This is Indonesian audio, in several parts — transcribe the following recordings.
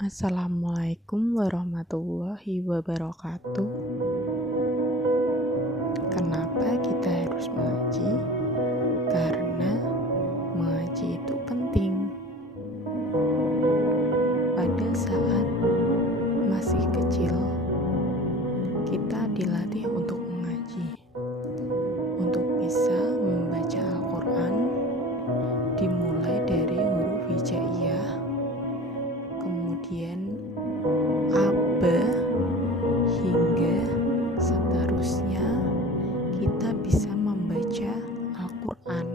Assalamualaikum warahmatullahi wabarakatuh. Kenapa kita harus mengaji? Karena mengaji itu penting. Pada saat masih kecil, kita dilatih untuk mengaji, untuk bisa membaca Al-Quran, dimulai dari huruf hijaiyah, kemudian aba hingga seterusnya. Kita bisa membaca Al-Quran.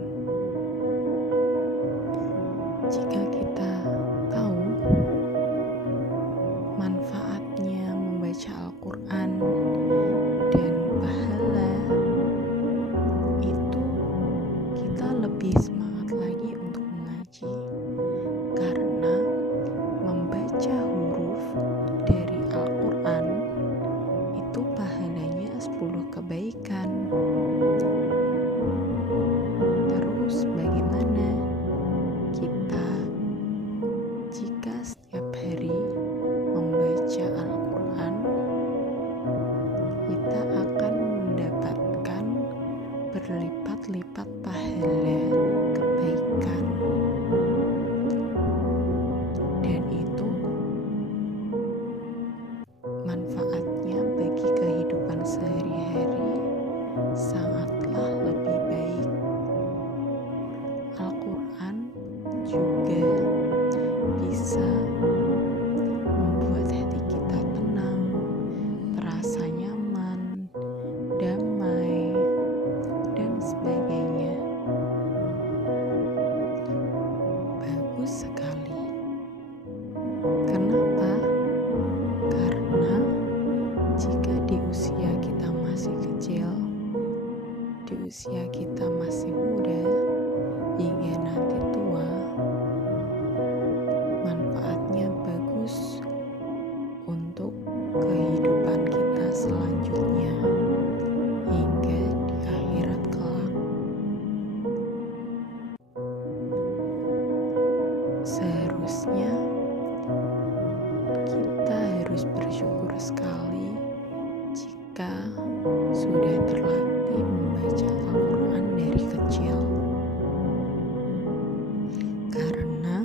Jika kita tahu manfaatnya membaca Al-Quran dan pahala itu, kita lebih semangat lagi untuk mengaji, karena membaca huruf dari Al-Quran itu pahalanya 10 kebaikan. Terus bagaimana kita jika setiap hari membaca Al-Quran, kita akan mendapatkan berlipat-lipat pahala kebaikan, dan itu manfaatnya bagi kehidupan sehari-hari sangatlah lebih baik. Al-Quran juga bisa membuat hati kita tenang, terasa nyaman, damai, dan sebagainya. Bagus sekali. Kenapa? Karena jika di usia kita masih kecil, di usia kita masih muda, hingga nanti tua, manfaatnya bagus untuk kehidupan kita selanjutnya hingga di akhirat kelak. Seharusnya kita harus bersyukur sekali jika sudah terlatih membaca Al-Quran dari kecil, karena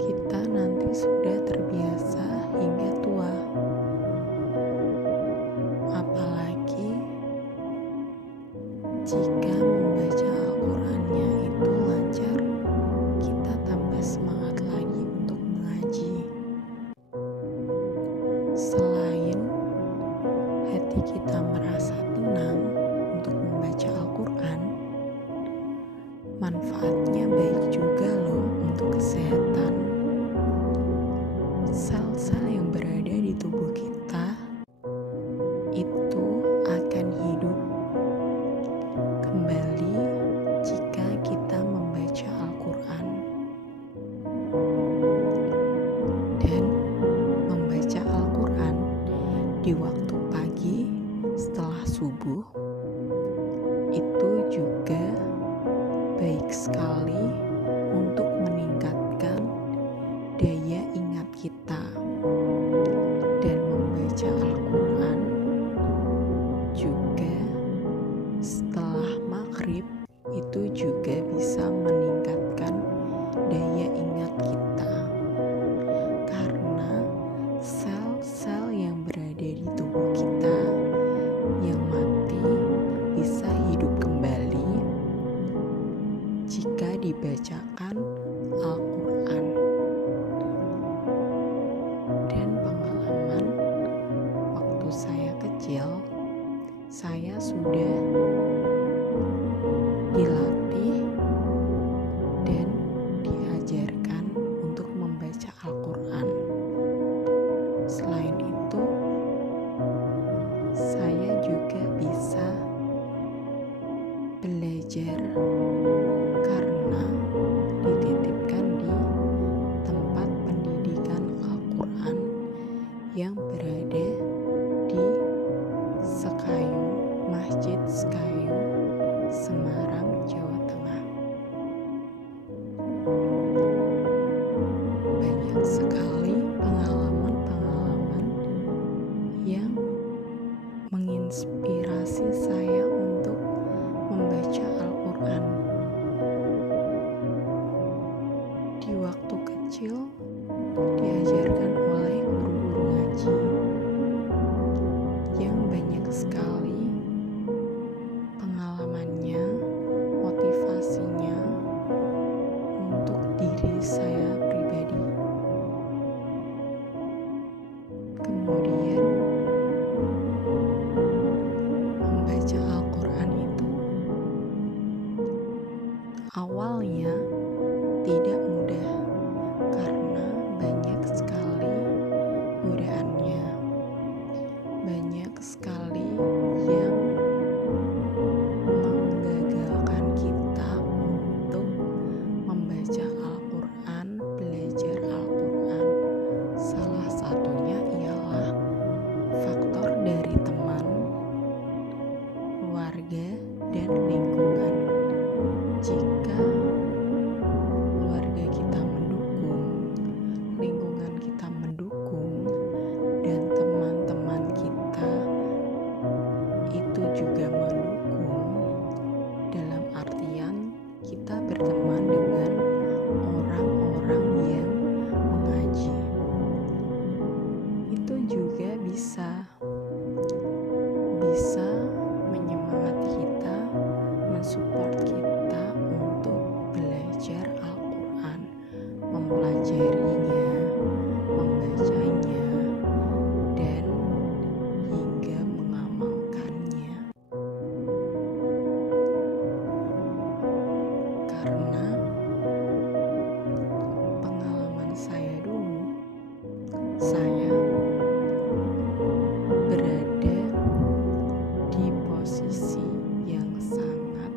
kita nanti sudah terbiasa hingga tua. Apalagi jika membaca Al-Qurannya itu lancar, kita tambah semangat lagi untuk mengaji. Selain hati kita merasa tenang untuk membaca Al-Quran, manfaatnya baik juga loh untuk kesehatan. Sel-sel yang berada di tubuh kita itu akan hidup kembali jika kita membaca Al-Quran. Dan membaca Al-Quran di waktu pagi setelah subuh itu juga baik sekali untuk meningkatkan daya ingat kita. Dan membaca Al-Quran juga setelah maghrib itu juga bisa meningkatkan daya ingat kita, karena sel-sel yang berada di tubuh kita yang mati bisa hidup kembali jika dibacakan Al-Quran. Dan pengalaman waktu saya kecil, saya sudah dilatih dan diajarkan untuk membaca Al-Quran. Selain itu, saya juga bisa belajar karena dititipkan di tempat pendidikan Al-Quran yang berada di Sekayu, Masjid Sekayu, Semarang, Jawa Tengah. Banyak sekali menginspirasi saya untuk membaca Al-Quran. Di waktu kecil diajarkan oleh guru-guru ngaji yang banyak sekali pengalamannya, motivasinya untuk diri saya pribadi. Kemudian membaca Al-Quran itu awalnya tidak mudah karena banyak sekali godaannya, banyak sekali yang menggagalkan kita untuk membaca Al-Quran, belajar Al-Quran. Salah satunya ialah faktor dari teman, keluarga, dan lingkungan. Jika keluarga kita mendukung, lingkungan kita mendukung, dan teman-teman kita itu juga mendukung, dalam artian kita berteman dengan orang-orang yang mengaji, itu juga bisa menyemangati kita, mensupport kita untuk belajar Al-Quran, mempelajarinya, membacanya, dan hingga mengamalkannya. Karena pengalaman saya dulu, saya berada di posisi yang sangat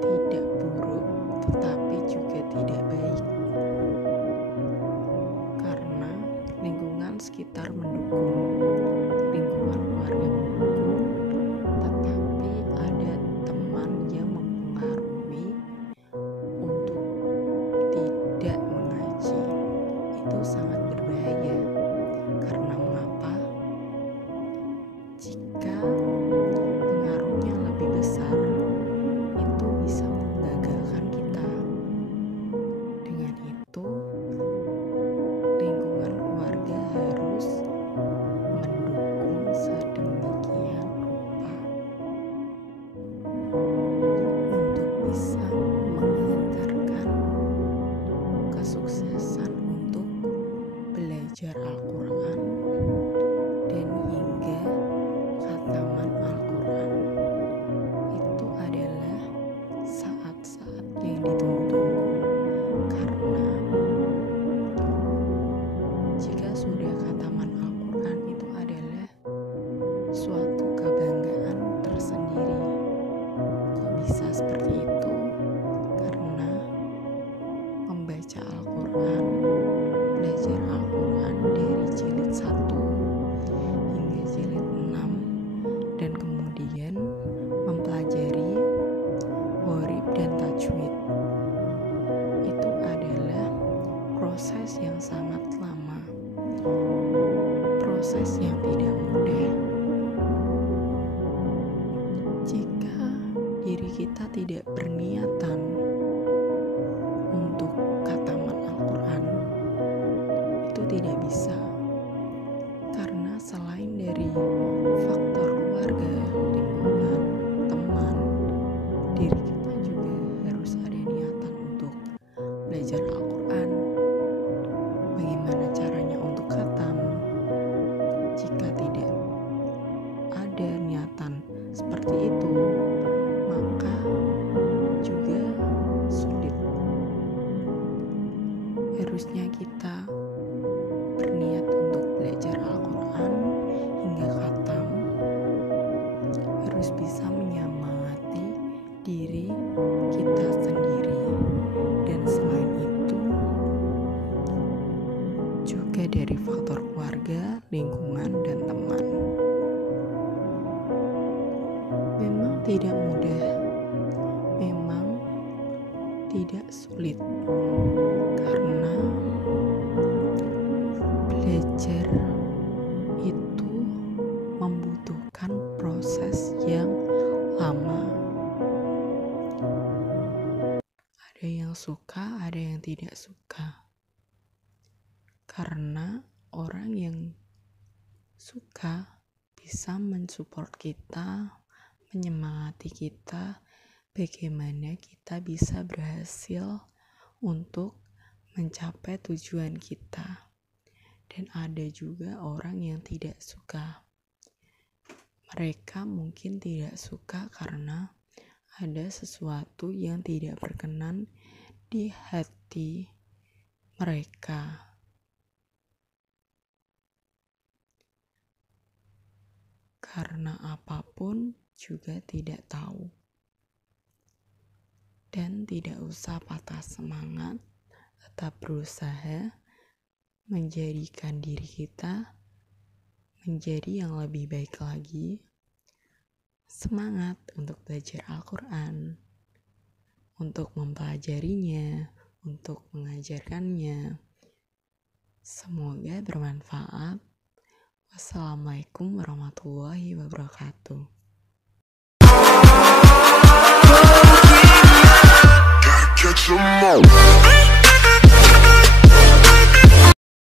tidak buruk tetapi juga tidak baik, karena lingkungan sekitar mendukung, lingkungan keluarga mendukung, tetapi ada teman yang mempengaruhi untuk tidak mengaji. Itu sangat berbahaya. Karena mengapa? Jika pengaruhnya lebih besar, itu bisa menggagalkan kita. Dengan itu, lingkungan keluarga harus mendukung sedemikian rupa untuk bisa mengantarkan kesuksesan untuk belajar Al-Quran dan hingga khataman Al-Quran. Itu adalah saat-saat yang ditunggu-tunggu, karena jika sudah khataman Al-Quran itu adalah suatu kebanggaan tersendiri. Kok bisa seperti itu? Karena membaca Al-Quran, belajar Al-Quran dari jilid 1 hingga jilid 6, dan kemudian mempelajari gharib dan tajwid. Itu adalah proses yang sangat lama, proses yang tidak mudah. Jika diri kita tidak berniatan untuk khataman Al-Quran, itu tidak bisa. Karena selain dari faktor keluarga, lingkungan, teman, diri kita juga harus ada niatan untuk belajar Al-Quran. Bagaimana caranya untuk khatam? Jika tidak ada niatan seperti itu, maka juga sulit. Harusnya kita berniat untuk belajar Al-Quran hingga khatam, harus bisa menyemangati diri kita sendiri, dan selain itu juga dari faktor keluarga, lingkungan, dan teman. Memang tidak mudah, memang tidak sulit, karena belajar itu suka, ada yang tidak suka. Karena orang yang suka bisa mensupport kita, menyemangati kita, bagaimana kita bisa berhasil untuk mencapai tujuan kita. Dan ada juga orang yang tidak suka. Mereka mungkin tidak suka karena ada sesuatu yang tidak berkenan di hati mereka. Karena apapun juga tidak tahu. Dan tidak usah patah semangat, tetap berusaha menjadikan diri kita menjadi yang lebih baik lagi. Semangat untuk belajar Al-Quran, untuk mempelajarinya, untuk mengajarkannya. Semoga bermanfaat. Wassalamualaikum warahmatullahi wabarakatuh. Catch 'em all.